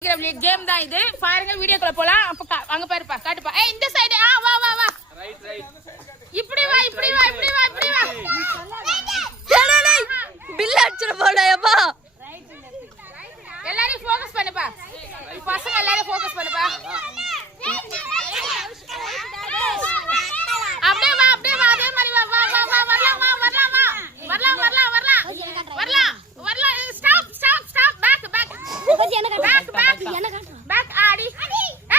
Game தான் இது. பாருங்க வீடியோக்குள்ள போலாம். அப்ப அங்க பாருப்பா, காட்டுப்பா. ஏய் இந்த சைடு வா வா வா. Right right. இப்படி வா இப்படி வா இப்படி வா இப்படி வா. டேய் டேய் பில் அடிச்சிர போடாயப்பா. எல்லாரும் ஃபோக்கஸ் பண்ணுப்பா. பசங்க எல்லாரும் ஃபோக்கஸ் பண்ணுப்பா. அப்படியே வா அப்படியே வா அதே மாதிரி வா வா வா வா வரலாம் வா வரலாம் வா. வரலாம் வரலாம் வரலாம். வரலாம் வரலாம். Stop stop stop back back. Back back back ஆடி.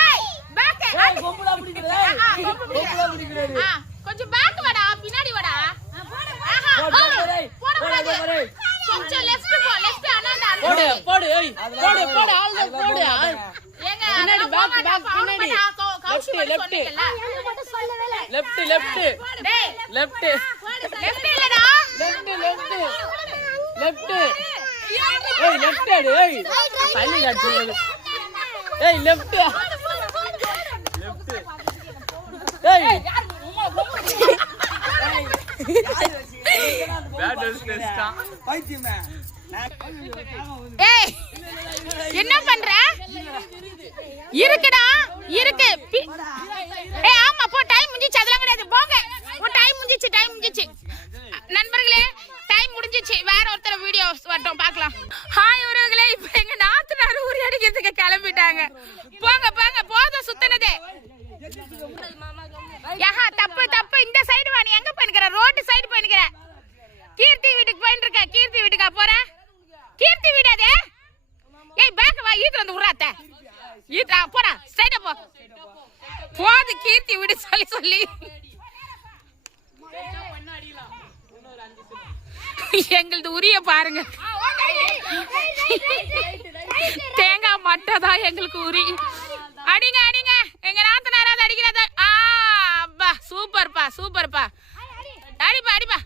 ஏய் பேக். ஏய் கொம்புல பிடிக்குறே. கொம்புல பிடிக்குறே. கொஞ்சம் பேக் வாடா, பின்னாடி வாடா. ஆஹா போடு. கொஞ்சம் லெஃப்ட் போ, லெஃப்ட் அண்ணாடா. போடு போடு ஏய். போடு போடு ஆல் போடு. ஏங்க பின்னாடி பேக் பேக் பின்னாடி. கௌஷி சொன்னீங்கல்ல. Left left. டேய் லெஃப்ட். லெஃப்ட் இல்லடா. Left left. லெஃப்ட். ஏய் லெஃப்ட் அடி ஏய். பள்ளி காட்டு. ஏய் லெஃப்ட். லெஃப்ட். ஏய் பேட் டெஸ்டா. பைத்தியமே. ஏய் என்ன பண்ற? இருக்குடா இருக்கு. ஏய் ஆமா போ, டைம் முடிஞ்சிச்சு. அதெல்லாம் கிடையாது, போங்க. ஓ டைம் முடிஞ்சிச்சு டைம் முடிஞ்சிச்சு. நண்பர்களே டைம் முடிஞ்சிச்சு. வேற ஒருத்தர வீடியோ வரட்டும் பார்க்கலாம். ஹாய் உறவுகளே, இப்போ எங்க நாத்தனார் ஊரி அடிக்கிறதுக்கு கிளம்பிட்டாங்க. போங்க போங்க, போதும் சுத்தினதே. யஹா தப்பு தப்பு. இந்த சைடு வா. நீ எங்க போயின்னுக்கற? Road side போயின்னுக்கற. கீர்த்தி வீட்டுக்கு போயின்னுக்க. கீர்த்தி வீட்டுக்கா போற? கீர்த்தி வீடு அது. ஏய் பேக் வா, ஈத்து வந்து உறாத. ஈத்தா போடா, ஸ்ட்ரைட்டா போ. போது கீர்த்தி வீடு சொல்லி சொல்லி. எங்களது உரிய பாருங்க. தேங்காய் மட்டை தான் எங்களுக்கு உரி. அடிங்க அடிங்க. எங்க நாத்தனாராவது அடிக்கிறத. அப்பா சூப்பர்ப்பா சூப்பர்ப்பா. அடிப்பா அடிப்பா.